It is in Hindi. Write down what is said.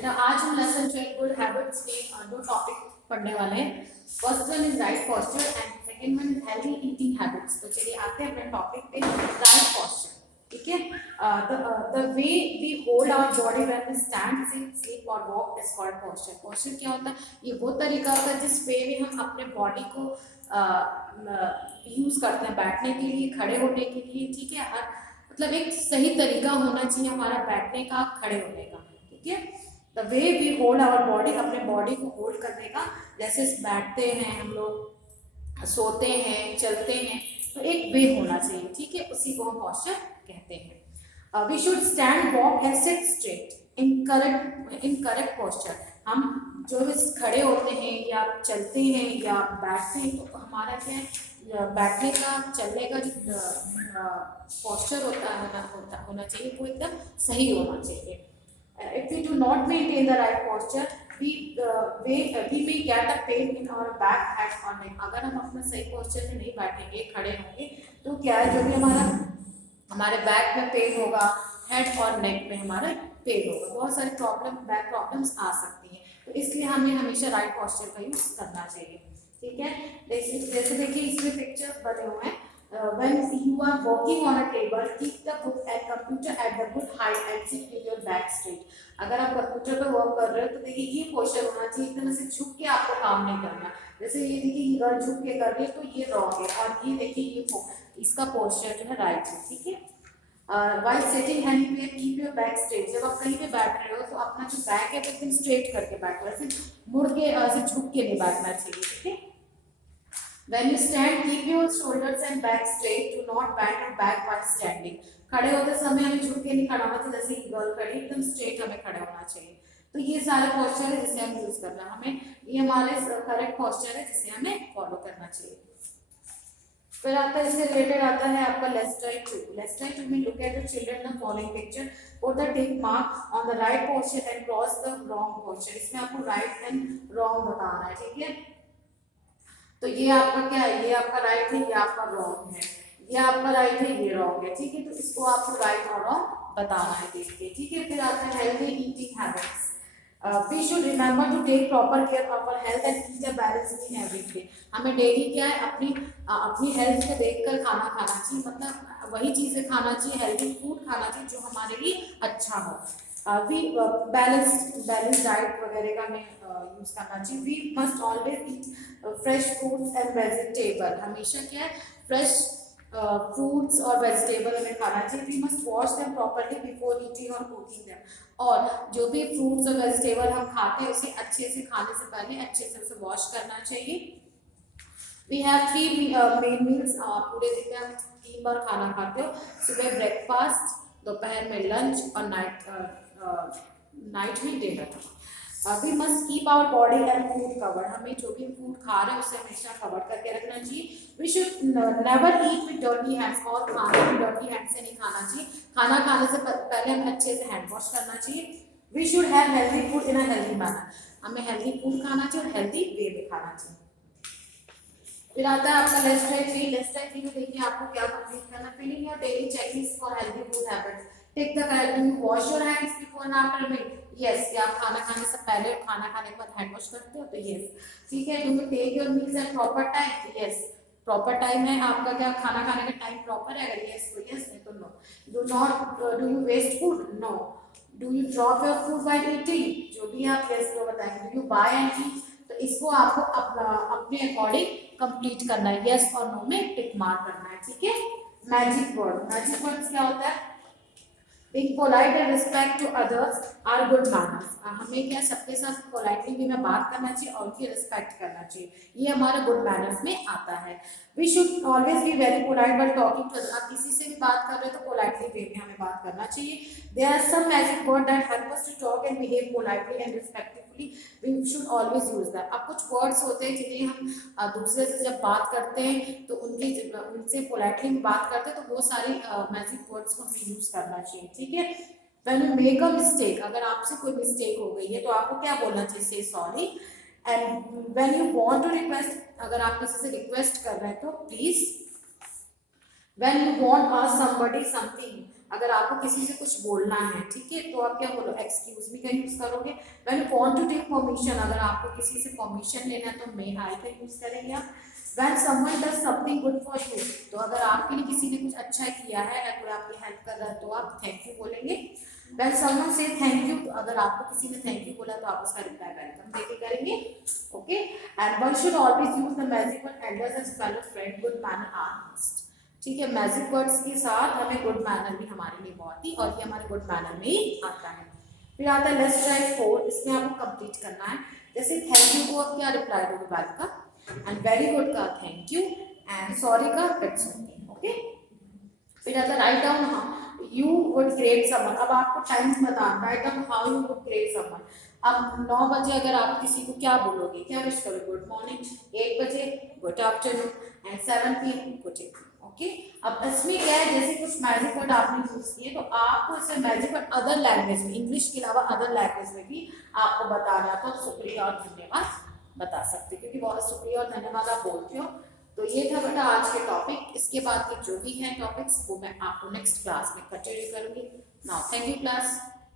बेटा आज हम लेसन 12 गुड हैबिट्स में दो टॉपिक पढ़ने वाले हैं। First one is right posture and second one is healthy eating habits. तो चलिए आते हैं अपने टॉपिक पे, राइट पोस्चर। ठीक है, the way we hold our body when we stand, sit, sleep और walk is called posture. Posture क्या होता है? ये वो तरीका होता है जिस वे में हम अपने बॉडी को यूज करते हैं बैठने के लिए, खड़े होने के लिए। ठीक है, हर मतलब एक सही तरीका होना चाहिए हमारा बैठने का, खड़े होने का। ठीक है, the way we hold our body, अपने बॉडी को होल्ड करने का, जैसे बैठते हैं हम लोग, सोते हैं, चलते हैं, तो एक वे होना चाहिए। ठीक है, उसी को हम पोस्चर कहते हैं। We should stand, walk and sit straight in correct posture. हम जो भी खड़े होते हैं या चलते हैं या बैठते हैं, तो हमारा क्या है, बैठने का, चलने का जो पोस्चर होना चाहिए वो एकदम सही होना चाहिए। If we do not maintain the right posture, we may get a pain in our back, head or neck. अगर हम अपना सही पोस्चर में नहीं बैठेंगे, खड़े होंगे, तो क्या है, जो भी हमारे बैक में पेन होगा, हेड और नेक में हमारा पेन होगा, बहुत सारी बैक प्रॉब्लम्स आ सकती हैं। तो इसलिए हमें हमेशा राइट पोस्चर का यूज करना चाहिए। ठीक है, जैसे देखिए इसमें पिक्चर्स बने हुए हैं। When you are working on a table, keep the book and computer at the good height and sit with your back straight. अगर आप कंप्यूटर पे वर्क कर रहे हो तो देखिए ये पोस्चर होना चाहिए, एकदम ऐसे झुक के आपको काम नहीं करना। जैसे ये देखिए ये गर्ल झुक के कर रही है तो ये रॉन्ग है, और ये देखिए ये इसका पोस्चर जो है राइट है। ठीक है, while sitting anywhere, keep your back straight. जब आप कहीं पे बैठ रहे हो तो अपना जो बैक है वो एकदम स्ट्रेट करके बैठो, ऐसे मुड़ के ऐसे झुक के नहीं बैठना चाहिए। ठीक है, When you stand, keep your shoulders and back straight. Do not bend your back while standing. खड़े होते समय हमें झुक के नहीं खड़ा होना चाहिए, जैसे गर्ल खड़ी एकदम स्ट्रेट हमें खड़े होना चाहिए। तो ये सारे पोस्चर है जिसे हम यूज करना है, हमें ये हमारे करेक्ट पोस्चर है जिसे हमें फॉलो करना चाहिए। फिर आता है, इससे रिलेटेड आता है आपका let's try to. Let's try to में look at the children the following picture, put the tick mark on the right posture and cross the wrong posture. इसमें आपको राइट एंड रॉन्ग बताना है। ठीक है, तो ये आपका क्या है, ये आपका राइट है, ये आपका रॉन्ग है, ये आपका राइट है, ये रॉन्ग है। ठीक है, तो इसको आपको राइट और रॉन्ग बताना है देख के। ठीक है, फिर आता है healthy eating habits. We should remember to take proper care of our health and eat a balanced meal every day. हमें डेली क्या है, अपनी हेल्थ को देखकर खाना खाना चाहिए, मतलब वही चीजें खाना चाहिए, हेल्दी फूड खाना चाहिए जो हमारे लिए अच्छा हो। वी बैलेंस डाइट वगैरह का हमें यूज करना चाहिए। We must always eat fresh fruits and vegetable. हमेशा क्या है, फ्रेश फ्रूट्स और वेजिटेबल हमें खाना चाहिए। We must wash them properly before eating और कुकिंग देम। और जो भी फ्रूट्स और वेजिटेबल हम खाते हैं उसे अच्छे से, खाने से पहले अच्छे से उसे वॉश करना चाहिए। We have 3 main meals. पूरे दिन में हम 3 बार खाना खाते हो, सुबह ब्रेकफास्ट, दोपहर में लंच और नाइट में dinner. We must keep our body and food covered. हमें जो भी फूड खा रहे हैं उसे हमेशा कवर करके रखना चाहिए। We should never eat with dirty hands. और खाना भी डर्टी हैंड से नहीं खाना चाहिए, खाना खाने से पहले हमें अच्छे से हैंड वॉश करना चाहिए। We should have healthy food in a healthy manner. हमें हेल्दी फूड खाना चाहिए और हेल्दी वे में खाना चाहिए। फिर आता है आपका लेट्स ट्राई 3। लेट्स ट्राई 3 में देखिए आपको क्या कंप्लीट करना है। Filling your daily checklist for healthy food habits. Take the correct, do you wash your hands before and after meal? Yes, क्या आप खाना खाने से पहले और खाना खाने के बाद हैंड वॉश करते हो? तो यस। ठीक है, do you take your meals at proper time? Yes, proper time है आपका, क्या खाना खाने का टाइम प्रॉपर है? अगर यस तो यस, नहीं तो no. Do you waste food? No. Do you drop your food while eating? जो भी आप यस तो बताएंगे। Do you buy and eat? तो इसको आपको अपने अकॉर्डिंग कंप्लीट करना है, यस और नो में टिक मार्क करना है। ठीक है, मैजिक वर्ड्स क्या होता है? Being polite and respect to others are good manners. हमें क्या, सबके साथ पोलाइटली भी में बात करना चाहिए और उनकी रिस्पेक्ट करना चाहिए, ये हमारा गुड मैनर्स में आता है। We should always be very polite while talking to other. आप किसी से भी बात कर रहे हो तो पोलाइटली वे में हमें बात करना चाहिए। There are some magic word that help us to talk and behave politely and respectfully. We should always use that. अब कुछ वर्ड्स होते हैं जिन्हें हम दूसरे से जब बात करते हैं तो उनसे पोलाइटली बात करते हैं, तो वो सारे मैजिक वर्ड्स को हमें यूज करना चाहिए। ठीक है, When you make a mistake, अगर आपसे कोई मिस्टेक हो गई है तो आपको क्या बोलना चाहिए? से sorry. And when you want to request, अगर आप किसी से रिक्वेस्ट कर रहे हैं तो please. When you want ask somebody something, अगर आपको किसी से कुछ बोलना है, ठीक है, तो आप क्या बोलो, एक्सक्यूज मी का यूज करोगे। When you want to take permission, अगर आपको किसी से परमिशन लेना है तो मे आई का यूज करेंगे आप। When someone does something good for you, तो अगर आपके लिए किसी ने कुछ अच्छा किया है या कोई आपकी हेल्प कर रहा है तो आप थैंक यू बोलेंगे। व्हेन समवन से थैंक यू, तो अगर आपको किसी ने थैंक यू बोला तो आप उसका रिप्लाई वेलकम देके करेंगे। Okay, and one should always use the magic word elders as fellow friend, good manner are must. ठीक है, मैजिक वर्ड्स के साथ हमें गुड मैनर भी हमारे लिए बहुत ही, और ये हमारे गुड मैनर में ही आता है। फिर आता है लेट्स ट्राई 4, इसमें आपको कंप्लीट करना है। जैसे थैंक यू को आप क्या रिप्लाई दोगे वेलकम, एंड वेरी गुड का थैंक यू, एंड सॉरी का इट्स ओके। ओके, फिर आता है write down how you would great someone, अब आपको टाइम बताना, write down how you would great someone. अब 9 बजे अगर आप किसी को क्या बोलोगे, क्या विश करोगे, गुड मॉर्निंग, 8 बजे good afternoon, and 7 PM good evening. Okay, अब इसमें क्या है, जैसे कुछ मैजिक वर्ड आपने यूज किए तो आपको इसे मैजिक वर्ड अदर लैंग्वेज में, इंग्लिश के अलावा अदर लैंग्वेज में भी आपको बताना, तो शुक्रिया और धन्यवाद बता सकते, क्योंकि बहुत शुक्रिया और धन्यवाद आप बोलते हो। तो ये था बेटा आज के टॉपिक। इसके बाद के जो भी हैं टॉपिक्स वो मैं आपको नेक्स्ट क्लास में कंटिन्यू करूंगी। Now thank you class.